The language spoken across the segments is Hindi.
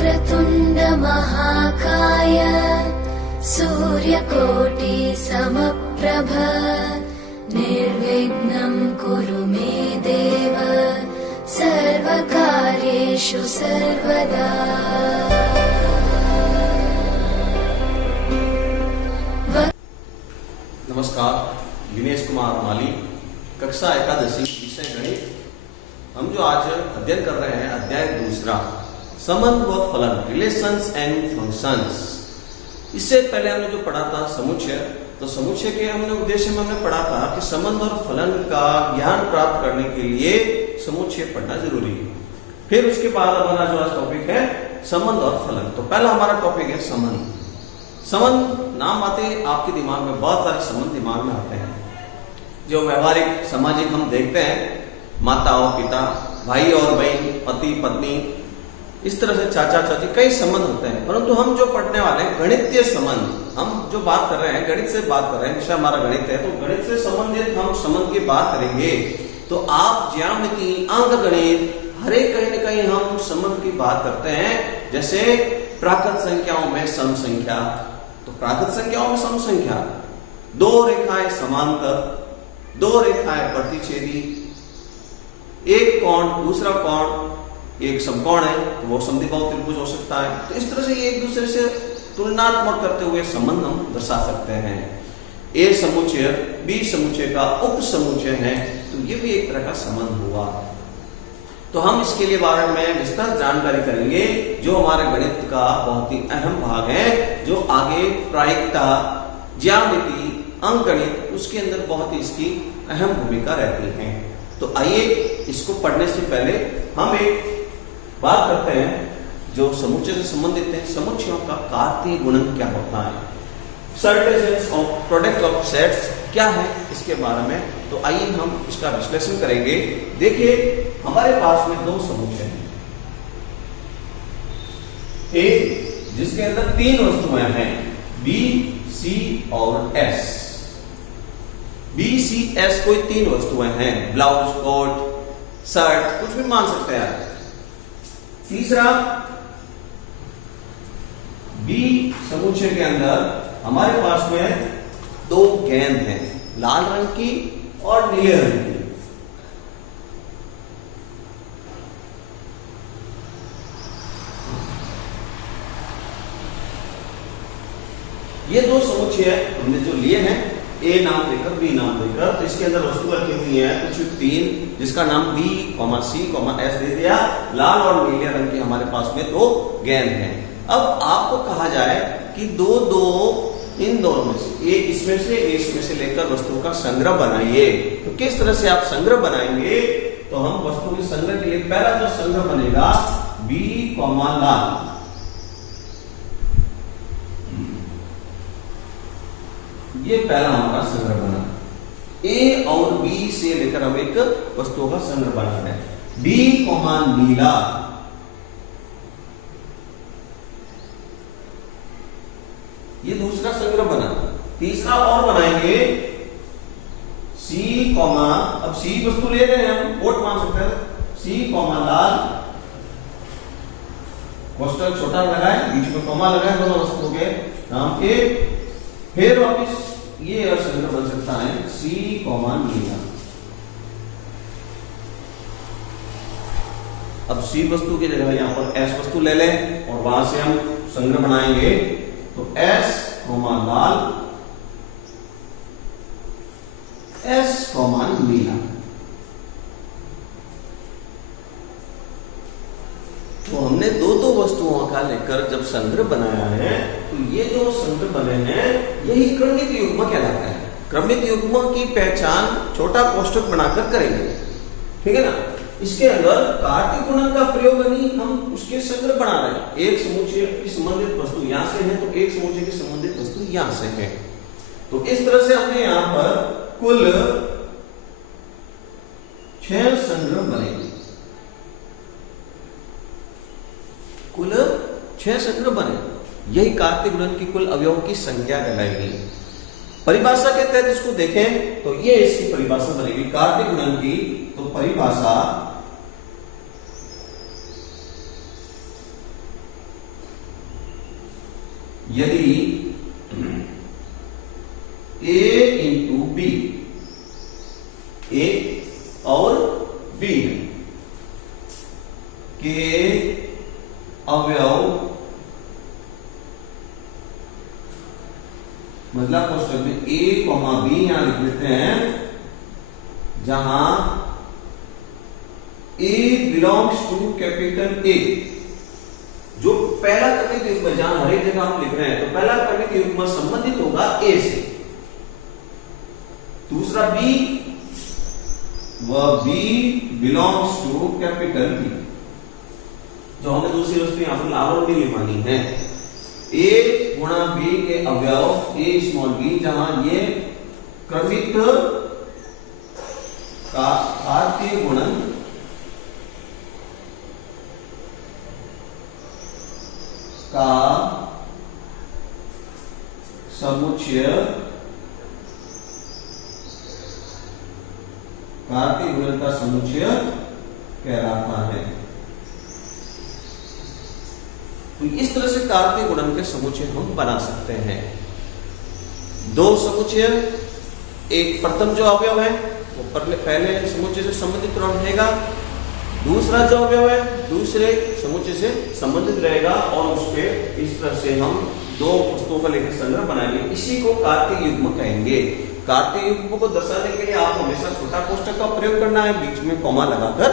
वक्रतुण्ड महाकाय सूर्यकोटि समप्रभ निर्विघ्नं कुरु मे देव सर्वकार्येषु सर्वदा। नमस्कार, दिनेश कुमार माली, कक्षा एकादशी, विषय गणित। हम जो आज अध्ययन कर रहे हैं अध्याय दूसरा, संबंध व फलन, रिलेशंस एंड फंक्शंस। इससे पहले हमने जो पढ़ा था समुच्चय, तो समुच्चय के हमने उद्देश्य में हमने पढ़ा था कि संबंध और फलन का ज्ञान प्राप्त करने के लिए समुच्चय पढ़ना जरूरी है। फिर उसके बाद हमारा जो आज टॉपिक है संबंध और फलन। तो पहला हमारा टॉपिक है संबंध। संबंध नाम आते आपके दिमाग में बहुत सारे संबंध दिमाग में आते हैं जो व्यवहारिक सामाजिक हम देखते हैं, माता और पिता, भाई और बहन, पति पत्नी, इस तरह से चाचा चाची, कई संबंध होते हैं। परंतु हम जो पढ़ने वाले हैं गणितीय संबंध, हम जो बात कर रहे हैं गणित से बात कर रहे हैं, विषय हमारा गणित है, तो गणित से संबंधित हम संबंध की बात करेंगे। तो आप ज्यामिति, अंक गणित, हर एक कहीं न कहीं हम संबंध की बात करते हैं। जैसे प्राकृत संख्याओं में सम संख्या, तो प्राकृत संख्याओं में सम संख्या, दो रेखाएं समांतर, दो रेखाएं प्रतिच्छेदी, एक कोण दूसरा कोण, एक समकोण है तो वो समद्विबाहु त्रिभुज हो सकता है। तो इस तरह से एक दूसरे से तुलनात्मक करते हुए संबंध हम दर्शा सकते हैं। ए समुच्चय बी समुच्चय का उप समुच्चय है, तो ये भी एक तरह का संबंध हुआ। तो हम इसके लिए बारे में विस्तृत जानकारी करेंगे, जो हमारे गणित का बहुत ही अहम भाग है, जो आगे प्रायिकता, ज्यामिति, अंकगणित, उसके अंदर बहुत ही इसकी अहम भूमिका रहती है। तो आइए इसको पढ़ने से पहले हम एक बात करते हैं जो समुच्चय से संबंधित है। समुच्चयों का कार्तीय गुणन क्या होता है, सर्टेसेस ऑफ प्रोडक्ट ऑफ सेट्स क्या है, इसके बारे में तो आइए हम इसका विश्लेषण करेंगे। देखिए हमारे पास में दो समुच्चय हैं, ए जिसके अंदर तीन वस्तुएं हैं, बी, सी और एस। बी, सी, एस कोई तीन वस्तुएं हैं, ब्लाउज, कोट, शर्ट, कुछ भी मान सकते हैं आप। तीसरा, बी समुच्चय के अंदर हमारे पास में दो गेंद हैं, लाल रंग की और नीले रंग की। ये दो समुच्चय हमने जो लिए हैं, ए नाम देकर बी नाम देकर, तो इसके अंदर वस्तु रखी हुई है कुछ तीन, जिसका नाम बी, सी, एस दे दिया। लाल और नीले रंग के हमारे पास में दो गेंद हैं। अब आपको कहा जाए कि दो दो इन दोनों में से एक इसमें से लेकर वस्तु का संग्रह बनाइए। तो किस तरह से आप संग्रह बनाएंगे, तो हम वस्तु के संग्रह के लिए पहला जो संग्रह बनेगा बी, लाल, ये पहला हमारा संग्रह बना। ए और बी से लेकर हम एक वस्तुओं का संग्रह बना रहे हैं। बी, नीला, ये दूसरा संग्रह बना। तीसरा और बनाएंगे सी, अब सी वस्तु ले रहे हैं हम, कोट मान सकते हैं, सी, लाल, कोष्टक छोटा लगाए, बीच में कॉमा लगाए, दोनों वस्तुओं के नाम के। फिर वापिस ये संग्रह बन सकता है सी, नीला। अब सी वस्तु की जगह यहां पर एस वस्तु ले लें और वहां से हम संग्रह बनाएंगे। तो एस, लाल, एस, नीला। तो हमने दो दो वस्तुओं का लेकर जब संग्रह बनाया है, तो ये जो संग्रह बने हैं यही क्रमिक युग्म कहलाता है। क्रमिक युग्म की पहचान छोटा कोष्टक बनाकर करेंगे, ठीक है ना। इसके अंदर कार्तीय गुणन का प्रयोग नहीं, हम उसके संग्रह बना रहे हैं। एक समुच्चय की संबंधित वस्तु यहां से है, तो एक समुच्चय की संबंधित वस्तु यहां से है। तो इस तरह से हमने यहां पर कुल 6 संग्रह बनेंगे, कुल 6 संग्रह बने। यही कार्तीय गुणन की कुल अवयवों की संख्या कहलाएगी। परिभाषा के तहत इसको देखें तो ये इसकी परिभाषा बनेगी कार्तीय गुणन की। तो परिभाषा यदि A इंटू बी, ए और बी के अवयव, मतलब कोष्टक में A, बी यहां लिख लेते हैं, जहां A belongs to capital A. जो पहला क्रमिक युग्म, जहां हर एक जगह हम लिख रहे हैं, तो पहला क्रमिक युग्म संबंधित होगा A से। दूसरा B, वह B belongs to capital B. जो हमने दूसरी वस्तु यहां पर आवरण भी मानी है, A गुणा B के अवयव A स्मॉल b, जहां ये क्रमिक का घातीय गुणन का समुच्चय, घातीय गुणन का समुच्चय कहलाता है। तो इस तरह से कार्तीय गुणन के समुच्चय हम बना सकते हैं। दो समुच्चय, एक प्रथम जो अवयव है वो पहले समुच्चय से संबंधित रहेगा, दूसरा जो अवयव है दूसरे समुच्चय से संबंधित रहेगा, और उसके इस तरह से हम दो वस्तुओं का लेकर संग्रह बनाएंगे। इसी को कार्तीय युग्म कहेंगे। कार्तीय युग्म को दर्शाने के लिए आप हमेशा छोटा कोष्टक का प्रयोग करना है, बीच में कॉमा लगाकर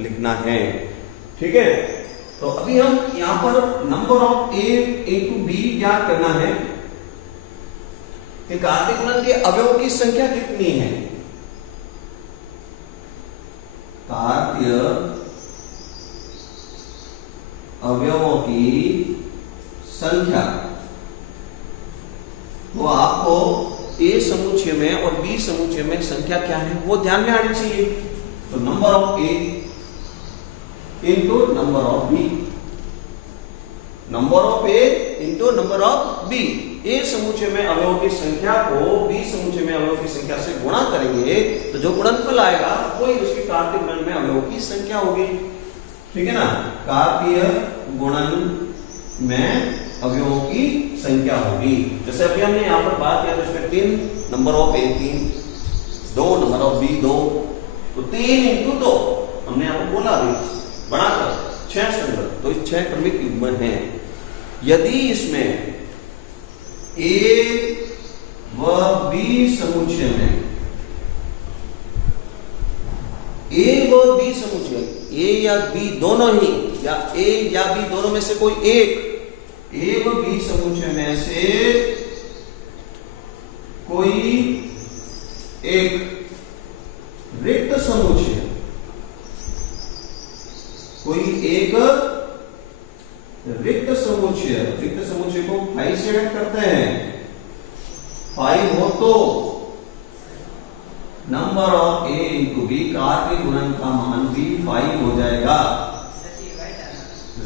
लिखना है। ठीक है, तो अभी हम यहां पर number of A into B ज्ञात करना है कि कार्तीय गुणन के अवयवों की संख्या कितनी है। कार्तीय अवयवों की संख्या, तो आपको ए समुच्चय में और बी समुच्चय में संख्या क्या है वो ध्यान में आनी चाहिए। तो number of A into number of B, number of A into number of B. A समुच्चय में अवयवों की संख्या को बी समुच्चय में अवयवों की संख्या से गुणा करेंगे, तो जो गुणनफल आएगा वही उसकी कार्तीय गुणन में अवयवों की संख्या होगी। ठीक है ना, कार्तीय गुणन में अवयवों की संख्या होगी। जैसे अभी हमने यहां पर बात किया, तो इसमें 3, number of A 3, 2 number of B 2, तो 3 इंटू 2 हमने यहां पर बोला अभी बढ़ाकर 6 संग्रह, तो 6 क्रमिक युग्म हैं। यदि इसमें ए व बी समुच्चय में, ए व बी समुच्चय, ए या बी दोनों ही, या ए या बी दोनों में से कोई एक, ए व बी समुच्चय में से कोई एक रिक्त समुच्चय, कोई एक रिक्त समुच्चय को 5 से ऐड करते हैं, 5 हो तो number of A into B, कार्तीय गुणन का मान भी 5 हो जाएगा,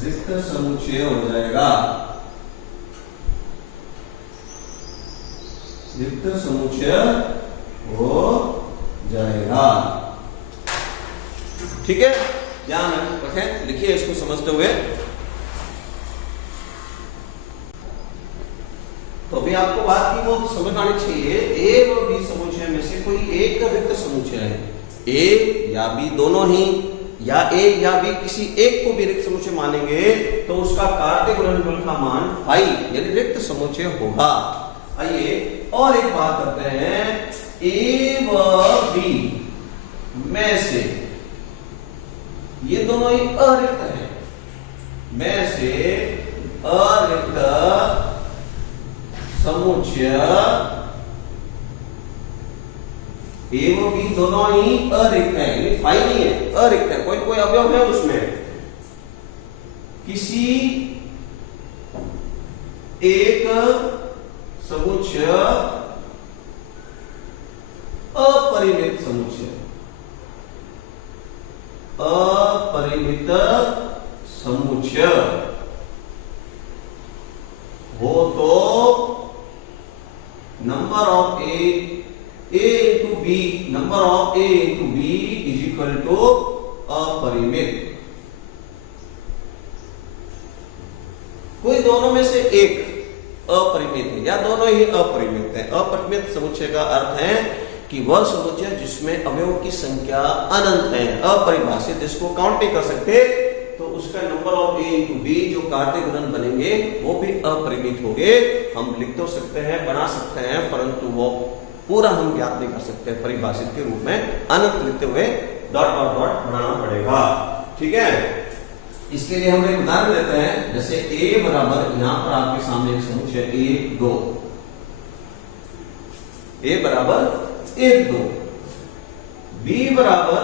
रिक्त समुच्चय हो जाएगा, रिक्त समुच्चय हो जाएगा। ठीक है, ध्यान रखें, लिखिए इसको समझते हुए। तो अभी आपको बात की वो समझ आनी चाहिए, ए और बी समुच्चय में से कोई एक रिक्त समुच्चय है, ए या बी दोनों ही, या ए या बी किसी एक को भी रिक्त समुच्चय मानेंगे, तो उसका कार्तीय गुणनफल का मान 5 यानी रिक्त समुच्चय होगा। आइए और एक बात करते हैं, ए व बी में से, ये दोनों ही अरिक्त हैं, में से अरिक्त समुच्चय, ए व बी दोनों ही अरिक्त है, यानी 5 नहीं है, अरिक्त है, कोई कोई अवयव है उसमें, किसी एक समुच्चय अपरिमित समुच्चय, अपरिमित समुच्चय हो तो number of A into B, number of A into B is equal to अपरिमित। कोई दोनों में से एक, अपरिमित है या दोनों ही अपरिमित है। अपरिमित समुच्चय का अर्थ है कि वह समुच्चय जिसमें अवयवों की संख्या अनंत है, अपरिभाषित, जिसको काउंट नहीं कर सकते, तो उसका number of A into B जो कार्तीय गुणन बनेंगे वो भी अपरिमित होंगे। हम लिख तो सकते हैं, बना सकते हैं, परंतु वो पूरा हम ज्ञात नहीं कर सकते, परिभाषित के रूप में अनंत लिखते हुए डॉट डॉट डॉट बनाना पड़ेगा। ठीक है, इसके लिए हम एक उदाहरण लेते हैं। जैसे a बराबर, यहां पर आपके सामने एक समुच्चय 1 2, a बराबर 1 2, b बराबर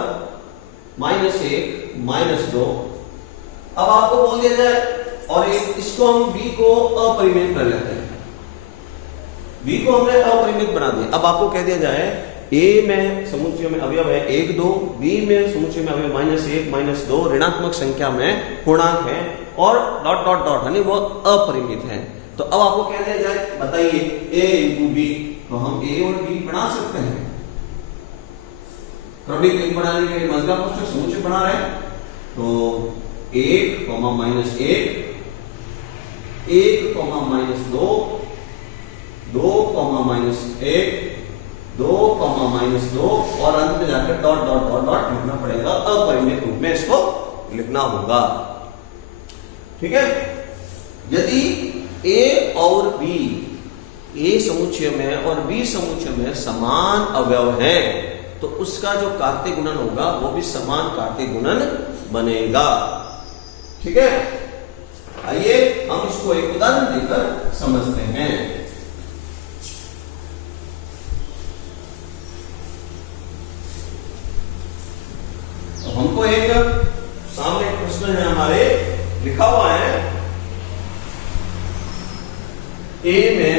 -1 -2। अब आपको बोल दिया जाए और इसको हम b को अपरिमित कर लेते हैं, b को हमने अपरिमित बना दिया। अब आपको कह दिया जाए a में समुच्चय में अवयव है 1 2, b में समुच्चय में अवयव -1 -2 ऋणात्मक संख्या में पूर्णांक है और डॉट डॉट डॉट यानी वो अपरिमित है। तो अब आपको कह दिया जाए, बताइए a इंटू बी, तो हम a और b बना सकते हैं। क्रमिक बनाने के लिए मजगा कोष्ठक समुच्चय बना रहे हैं, तो 1 -1 1 -2 2 -1 2 -2 और अंत में जाकर डॉट डॉट डॉट डॉट लिखना पड़ेगा, अपरिमित रूप में इसको लिखना होगा। ठीक है, यदि a और b, a समुच्चय में और b समुच्चय में समान अवयव है तो उसका जो कार्तीय गुणन होगा वो भी समान कार्तीय गुणन बनेगा। ठीक है, आइए हम इसको एक उदाहरण देकर समझते हैं। तो हमको एक सामने एक प्रश्न है हमारे, लिखा हुआ है a में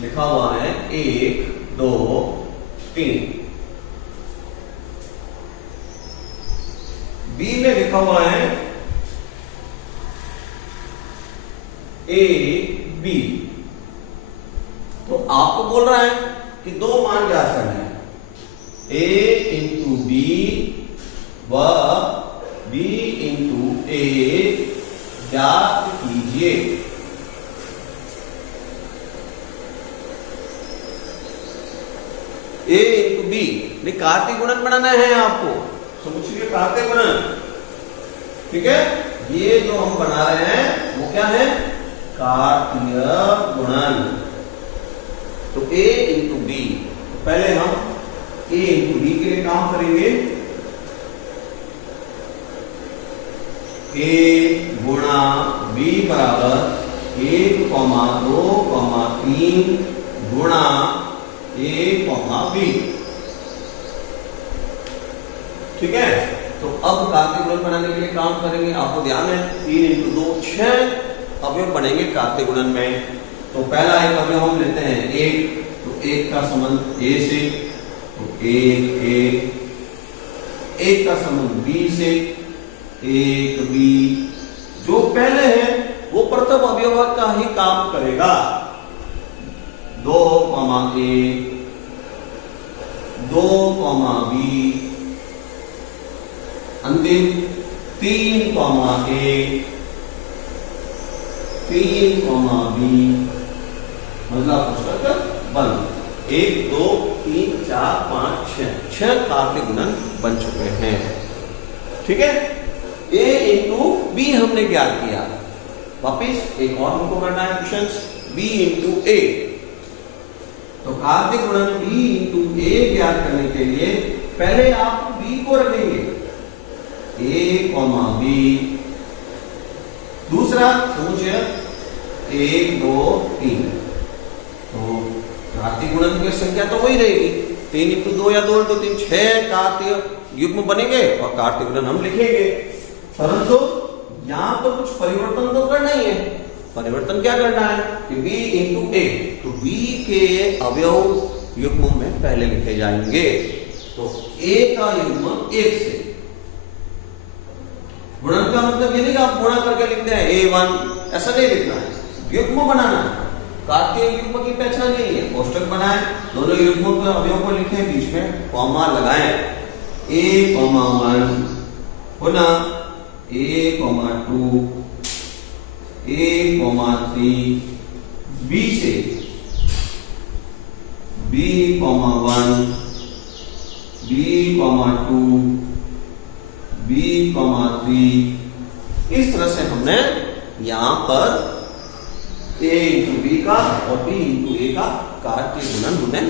लिखा हुआ है 1 2 3, b में लिखा हुआ है a b। तो आपको बोल रहा है कि दो मान ज्ञात करना है, a इंटू बी व b इंटू a ज्ञात कीजिए। a इंटू बी, कार्तीय गुणन बनाना है आपको, समुच्चय के कार्तीय गुणन। ठीक है, ये जो हम बना रहे हैं वो क्या है, कार्तीय गुणन। तो a इंटू बी, पहले हम a इंटू बी के लिए काम करेंगे। a गुणा b बराबर 1 2 3 गुणा a b। ठीक है, तो अब कार्तीय गुणन बनाने के लिए काम करेंगे। आपको ध्यान है 3 इंटू 2 6 अवयव बनेंगे कार्तीय गुणन में। तो पहला एक अवयव हम लेते हैं 1, तो 1 का संबंध a से, तो 1 का संबंध b से, 1 b। जो पहले है वो प्रथम अवयव का ही काम करेगा। 2 1 2 b, अंतिम 3 a 3 b, मतलब पुस्तक बंद। 1 2 3 4 5 6 कार्तीय गुणन बन चुके हैं। ठीक है, a इंटू बी हमने ज्ञात किया। वापिस एक और हमको करना है क्वेश्चन, b इंटू a। तो कार्तीय गुणन b इंटू a ज्ञात करने के लिए पहले आप b को रखेंगे, a b। दूसरा समुच्चय 1 2 3, तो कार्तीय गुणन की संख्या तो वही रहेगी, 3 इंटू 2 या 2 इंटू 3 6 कार्तीय युग्म बनेंगे और कार्तीय गुणन हम लिखेंगे। परंतु यहां तो कुछ परिवर्तन तो करना ही है। परिवर्तन क्या करना है कि b इंटू a, तो b के अवयव युग्म में पहले लिखे जाएंगे। तो a का युग्म 1 से, गुणन का मतलब ये नहीं कि आप गुणा करके लिखते हैं a1, ऐसा नहीं लिखना है, युग्म बनाना है। कार्तीय युग्म की पहचान यही है, कोष्टक बनाएं, दोनों युग्मों के अवयव को लिखें, बीच में कॉमा लगाएं, a1 पुनः a2 a3 बी से B,1 B,2 B,3 इस तरह से हमने यहां पर A इंटू बी का और B इंटू ए का कार्तीय गुणन हमने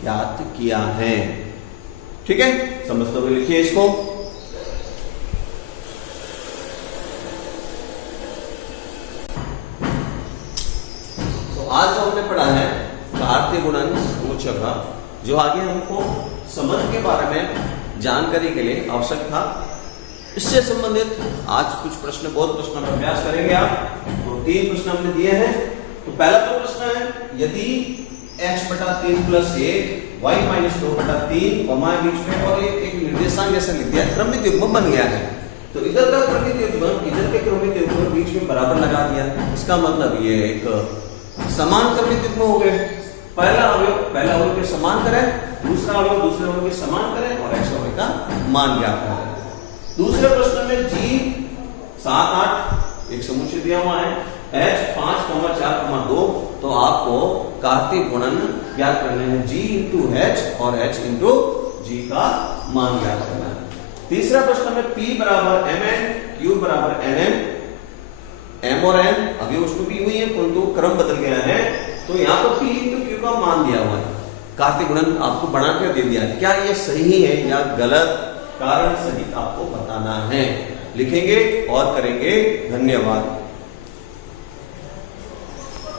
ज्ञात किया है। ठीक है, समझते हुए लिखिए इसको। तो आज जो हमने पढ़ा है कार्तीय गुणन सूचक, जो आगे हमको समझ के बारे में जानकारी के लिए आवश्यक था, इससे संबंधित आज कुछ प्रश्न, बहुत प्रश्न का अभ्यास करेंगे आप। तो 3 प्रश्न हमने दिए हैं। तो पहला तो प्रश्न है, यदि x/3 + 1 y - 2/3 कॉमा बीच में और एक निर्देशांक जैसा लिख दिया, क्रमित युग्म बन गया है, तो इधर का क्रमित युग्म इधर के क्रमित युग्म बीच में बराबर लगा दिया। इसका मतलब ये एक समान क्रमित युग्म हो गए। पहला अवयव के समान करें, दूसरा अवयव दूसरे अवयव के समान करें और x और y का मान ज्ञात करें। दूसरे प्रश्न में G 7, 8 एक समुच्चय दिया हुआ है, H 5, 4, 2, तो आपको कार्तीय गुणन ज्ञात करने हैं। G इंटू H और H इंटू G का मान ज्ञात करना है। तीसरा प्रश्न में P बराबर Mn, Q बराबर Nm, M और N अभी उसमें भी हुई है परंतु क्रम बदल गया है, तो यहाँ पर P इंटू Q का मान दिया हुआ है, कार्तीय गुणन आपको बना कर दे दिया है। क्या ये सही है या गलत, कारण सहित आपको बताना है। लिखेंगे और करेंगे। धन्यवाद।